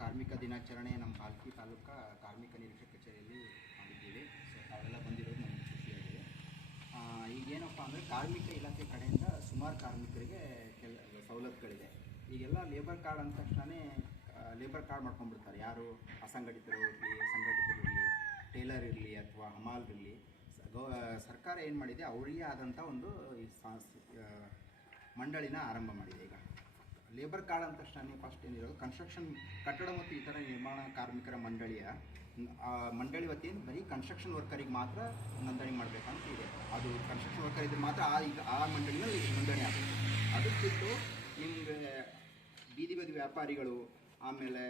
ಕಾರ್ಮಿಕ ದಿನಾಚರಣೆ ನಮ್ಮ ಪಾಲ್ಕಿ ತಾಲೂಕಾ ಕಾರ್ಮಿಕ ನಿರೀಕ್ಷಕ ಕಚೇರಿಯಲ್ಲಿ ಮಾಡಿದ್ದೀವಿ. ಸೊ ತಾವೆಲ್ಲ ಬಂದಿರೋದು ನಮಗೆ ಖುಷಿಯಾಗಿದೆ. ಈಗೇನಪ್ಪ ಅಂದರೆ ಕಾರ್ಮಿಕ ಇಲಾಖೆ ಕಡೆಯಿಂದ ಸುಮಾರು ಕಾರ್ಮಿಕರಿಗೆ ಕೆಲ, ಸವಲತ್ತುಗಳಿದೆ. ಈಗೆಲ್ಲ ಲೇಬರ್ ಕಾರ್ಡ್ ಅಂದ ತಕ್ಷಣವೇ ಲೇಬರ್ ಕಾರ್ಡ್ ಮಾಡ್ಕೊಂಡ್ಬಿಡ್ತಾರೆ. ಯಾರು ಅಸಂಘಟಿತರು ಇರಲಿ, ಸಂಘಟಿತರು ಇರಲಿ, ಟೇಲರ್ ಇರಲಿ ಅಥವಾ ಹಮಾಲ್ ಇರಲಿ ಸರ್ಕಾರ ಏನು ಮಾಡಿದೆ, ಅವರಿಗೆ ಆದಂಥ ಒಂದು ಮಂಡಳಿನ ಆರಂಭ ಮಾಡಿದೆ ಈಗ. ಲೇಬರ್ ಕಾರ್ಡ್ ಅಂದ ತಕ್ಷಣ ಫಸ್ಟ್ ಏನಿರೋದು ಕನ್ಸ್ಟ್ರಕ್ಷನ್ ಕಟ್ಟಡ ಮತ್ತು ಇತರ ನಿರ್ಮಾಣ ಕಾರ್ಮಿಕರ ಮಂಡಳಿಯ ಮಂಡಳಿ ವತಿಯಿಂದ ಬರೀ ಕನ್ಸ್ಟ್ರಕ್ಷನ್ ವರ್ಕರಿಗೆ ಮಾತ್ರ ನೋಂದಣಿ ಮಾಡಬೇಕಂತ ಇದೆ. ಅದು ಕನ್ಸ್ಟ್ರಕ್ಷನ್ ವರ್ಕರ್ ಇದ್ರೆ ಮಾತ್ರ ಆ ಈಗ ಆ ಮಂಡಳಿನಲ್ಲಿ ನೋಂದಣಿ ಆಗುತ್ತೆ. ಅದಕ್ಕೆ ಬಿಟ್ಟು ನಿಮಗೆ ಬೀದಿ ಬದಿ ವ್ಯಾಪಾರಿಗಳು, ಆಮೇಲೆ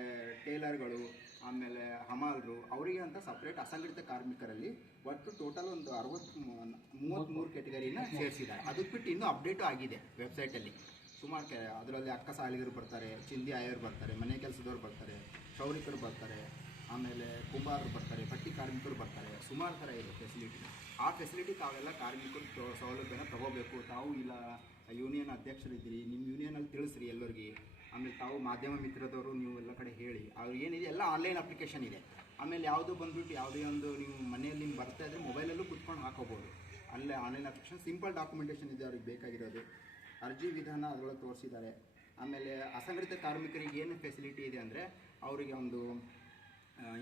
ಟೇಲರ್ಗಳು, ಆಮೇಲೆ ಹಮಾಲರು, ಅವರಿಗೆ ಅಂತ ಸಪ್ರೇಟ್ ಅಸಂಘಟಿತ ಕಾರ್ಮಿಕರಲ್ಲಿ ಒಟ್ಟು ಟೋಟಲ್ ಒಂದು ಅರವತ್ತು ಮೂವತ್ತ್ಮೂರು ಕ್ಯಾಟಗರಿನ ಸೇರಿಸಿದ್ದಾರೆ. ಅದಕ್ಕೆ ಬಿಟ್ಟು ಇನ್ನೂ ಅಪ್ಡೇಟು ಆಗಿದೆ ವೆಬ್ಸೈಟಲ್ಲಿ ಸುಮಾರು ಕೆ ಅದರಲ್ಲಿ ಅಕ್ಕ ಸಾಲಿಗರು ಬರ್ತಾರೆ, ಚಿಂದಿ ಆಯವರು ಬರ್ತಾರೆ, ಮನೆ ಕೆಲಸದವ್ರು ಬರ್ತಾರೆ ಕ್ಷೌರಿಕರು ಬರ್ತಾರೆ, ಆಮೇಲೆ ಕುಂಬಾರರು ಬರ್ತಾರೆ, ಪಟ್ಟಿ ಕಾರ್ಮಿಕರು ಬರ್ತಾರೆ. ಸುಮಾರು ಥರ ಇದೆ ಫೆಸಿಲಿಟಿ ಆ ಫೆಸಿಲಿಟಿ ತಾವೆಲ್ಲ ಕಾರ್ಮಿಕರು ಸೌಲಭ್ಯನ ತಗೋಬೇಕು. ತಾವು ಇಲ್ಲ ಯೂನಿಯನ್ ಅಧ್ಯಕ್ಷರಿದ್ದೀರಿ ನಿಮ್ಮ ಯೂನಿಯನಲ್ಲಿ ತಿಳಿಸ್ರಿ ಎಲ್ಲರಿಗೆ. ಆಮೇಲೆ ತಾವು ಮಾಧ್ಯಮ ಮಿತ್ರದವರು, ನೀವು ಎಲ್ಲ ಕಡೆ ಹೇಳಿ. ಅವ್ರು ಏನಿದೆ, ಎಲ್ಲ ಆನ್ಲೈನ್ ಅಪ್ಲಿಕೇಶನ್ ಇದೆ. ಆಮೇಲೆ ಯಾವುದು ಬಂದ್ಬಿಟ್ಟು ಯಾವುದೇ ಒಂದು ನೀವು ಮನೆಯಲ್ಲಿ ನಿಮ್ಗೆ ಬರ್ತಾ ಇದ್ದರೆ ಮೊಬೈಲಲ್ಲೂ ಕುತ್ಕೊಂಡು ಹಾಕೋಬೋದು. ಅಲ್ಲೇ ಆನ್ಲೈನ್ ಅಪ್ಲಿಕೇಶನ್ ಸಿಂಪಲ್ ಡಾಕ್ಯುಮೆಂಟೇಷನ್ ಇದೆ ಅವ್ರಿಗೆ ಬೇಕಾಗಿರೋದು. ಅರ್ಜಿ ವಿಧಾನ ಅದರೊಳಗೆ ತೋರಿಸಿದ್ದಾರೆ. ಆಮೇಲೆ ಅಸಂಘಟಿತ ಕಾರ್ಮಿಕರಿಗೆ ಏನು ಫೆಸಿಲಿಟಿ ಇದೆ ಅಂದರೆ ಅವರಿಗೆ ಒಂದು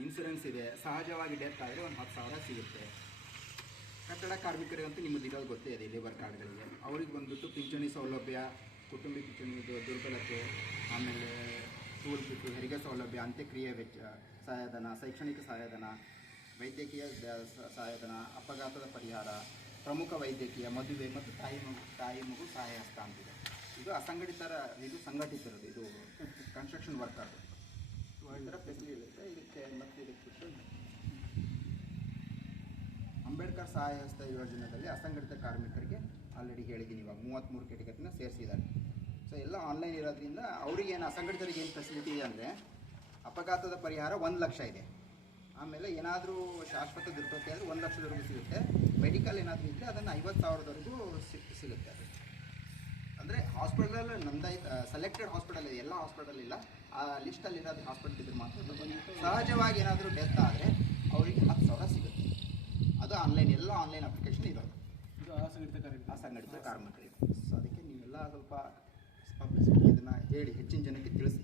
ಇನ್ಸೂರೆನ್ಸ್ ಇದೆ. ಸಹಜವಾಗಿ ಡೆತ್ ಆದರೆ ಒಂದು ಹತ್ತು ಸಾವಿರ ಸಿಗುತ್ತೆ. ಕಟ್ಟಡ ಕಾರ್ಮಿಕರಿಗಂತೂ ನಿಮ್ಮದು ಇರೋದು ಗೊತ್ತೇ ಇದೆ ಲೇಬರ್ ಕಾರ್ಡ್ಗಳಿಗೆ ಅವ್ರಿಗೆ ಬಂದ್ಬಿಟ್ಟು ಪಿಂಚಣಿ ಸೌಲಭ್ಯ, ಕುಟುಂಬ ಪಿಂಚಣಿ ದುರ್ಬಲತೆ, ಆಮೇಲೆ ಸ್ಕೂಲ್ ಬಿಟ್ಟು ಹೆರಿಗೆ ಸೌಲಭ್ಯ, ಅಂತ್ಯಕ್ರಿಯೆ ವೆಚ್ಚ, ಸಹಾಯಧನ, ಶೈಕ್ಷಣಿಕ ಸಹಾಯಧನ, ವೈದ್ಯಕೀಯ ಸಹಾಯಧನ, ಅಪಘಾತದ ಪರಿಹಾರ ಪ್ರಮುಖ ವೈದ್ಯಕೀಯ ಮದುವೆ ಮತ್ತು ತಾಯಿ ಮಗು ತಾಯಿ ಮಗು ಸಹಾಯ ಹಸ್ತ ಅಂತಿದೆ ಇದು ಅಸಂಘಟಿತರ, ಇದು ಸಂಘಟಿತರದು ಇದು ಕನ್ಸ್ಟ್ರಕ್ಷನ್ ವರ್ಕರ್ ಥರ ಫೆಸಿಲಿಟಿ ಇರುತ್ತೆ. ಇದಕ್ಕೆ ಮತ್ತೆ ಇದಕ್ಕೆ ಅಂಬೇಡ್ಕರ್ ಸಹಾಯ ಹಸ್ತ ಯೋಜನೆಯಲ್ಲಿ ಅಸಂಘಟಿತ ಕಾರ್ಮಿಕರಿಗೆ ಆಲ್ರೆಡಿ ಹೇಳಿದ್ದೀನಿ ಇವಾಗ ಮೂವತ್ತ್ಮೂರು ಕೆಟಗರಿನ ಸೇರಿಸಿದ್ದಾರೆ. ಸೊ ಎಲ್ಲ ಆನ್ಲೈನ್ ಇರೋದ್ರಿಂದ ಅವ್ರಿಗೇನು ಅಸಂಘಟಿತರಿಗೆ ಏನು ಫೆಸಿಲಿಟಿ ಇದೆ ಅಂದರೆ ಅಪಘಾತದ ಪರಿಹಾರ ಒಂದು ಲಕ್ಷ ಇದೆ. ಆಮೇಲೆ ಏನಾದರೂ ಶಾಶ್ವತ ದುರ್ಬಲತೆ ಅಂದರೆ ಒಂದು ಲಕ್ಷದವರೆಗೂ ಸಿಗುತ್ತೆ. ಮೆಡಿಕಲ್ ಏನಾದರೂ ಇದ್ದರೆ ಅದನ್ನು ಐವತ್ತು ಸಾವಿರದವರೆಗೂ ಸಿಗುತ್ತೆ. ಅದು ಅಂದರೆ ಹಾಸ್ಪಿಟಲಲ್ಲಿ ನೋಂದಾಯಿತ ಸೆಲೆಕ್ಟೆಡ್ ಹಾಸ್ಪಿಟಲ್ ಇದೆ ಎಲ್ಲ ಹಾಸ್ಪಿಟಲ್ ಇಲ್ಲ. ಆ ಲಿಸ್ಟಲ್ಲಿ ಏನಾದರೂ ಹಾಸ್ಪಿಟಲ್ ಇದ್ರೆ ಮಾತ್ರ. ಸಹಜವಾಗಿ ಏನಾದರೂ ಡೆತ್ ಆದರೆ ಅವರಿಗೆ ಹತ್ತು ಸಾವಿರ ಸಿಗುತ್ತೆ. ಅದು ಆನ್ಲೈನ್ ಎಲ್ಲ ಆನ್ಲೈನ್ ಅಪ್ಲಿಕೇಶನ್ ಇರೋದು. ಇದು ಅಸಂಘಟಿತ ಕಾರ್ಮಿಕ ಅಸಂಘಟಿತ ಕಾರ್ಮಿಕರಿಗೆ ಸೊ ಅದಕ್ಕೆ ನೀವೆಲ್ಲ ಸ್ವಲ್ಪ ಪಬ್ಲಿಸಿಟಿ ಇದನ್ನು ಹೇಳಿ ಹೆಚ್ಚಿನ ಜನಕ್ಕೆ ತಿಳಿಸಿ.